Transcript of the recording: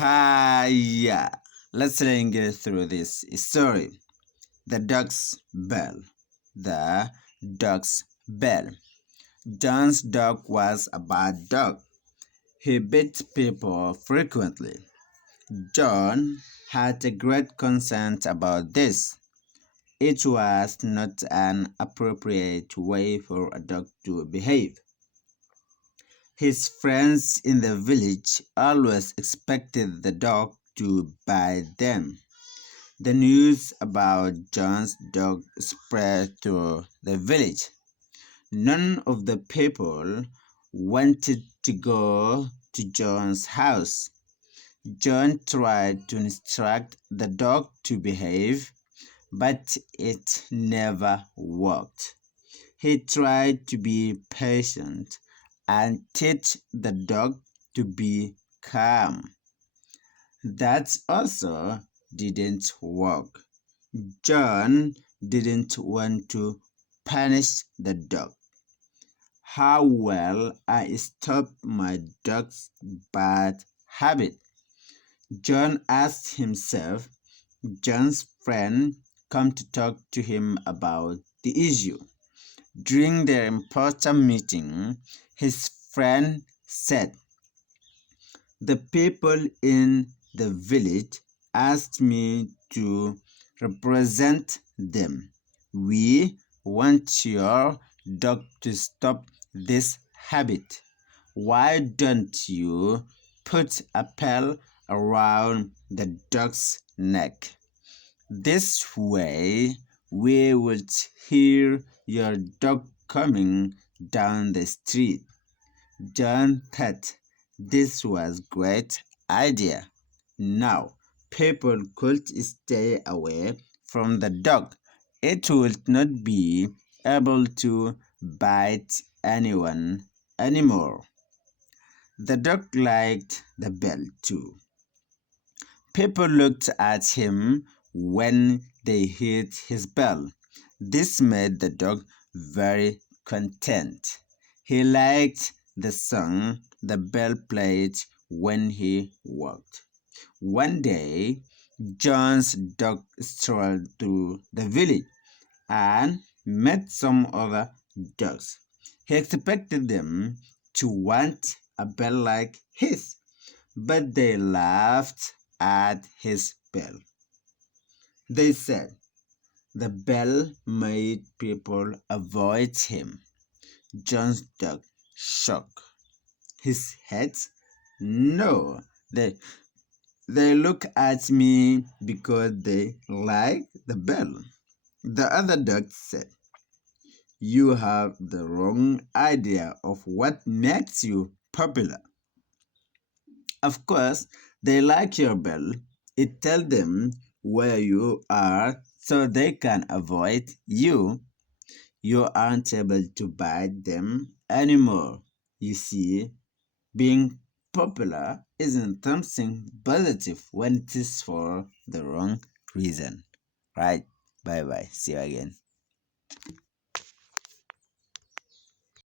Yeah. Let's get through this story. The Dog's Bell. The Dog's Bell. John's dog was a bad dog. He bit people frequently. John had a great concern about this. It was not an appropriate way for a dog to behave. His friends in the village always expected the dog to bite them. The news about John's dog spread through the village. None of the people wanted to go to John's house. John tried to instruct the dog to behave, but it never worked. He tried to be patient and teach the dog to be calm. That also didn't work. John didn't want to punish the dog. How will I stop my dog's bad habit? John asked himself. John's friend came to talk to him about the issue. During their important meeting, his friend said, "The people in the village asked me to represent them. We want your dog to stop this habit. Why don't you put a bell around the dog's neck? This way, we would hear your dog coming down the street." John thought this was a great idea. Now, people could stay away from the dog. It would not be able to bite anyone anymore. The dog liked the bell too. People looked at him when they heard his bell. This made the dog very content. He liked the song the bell played when he walked. One day, John's dog strolled through the village and met some other dogs. He expected them to want a bell like his, but they laughed at his bell. They said the bell made people avoid him. John's dog shook his head. "No, they look at me because they like the bell." The other dog said, "You have the wrong idea of what makes you popular. Of course, they like your bell. It tells them where you are so they can avoid you. You aren't able to bite them anymore. You see, being popular isn't something positive when it is for the wrong reason." Right? Bye bye. See you again.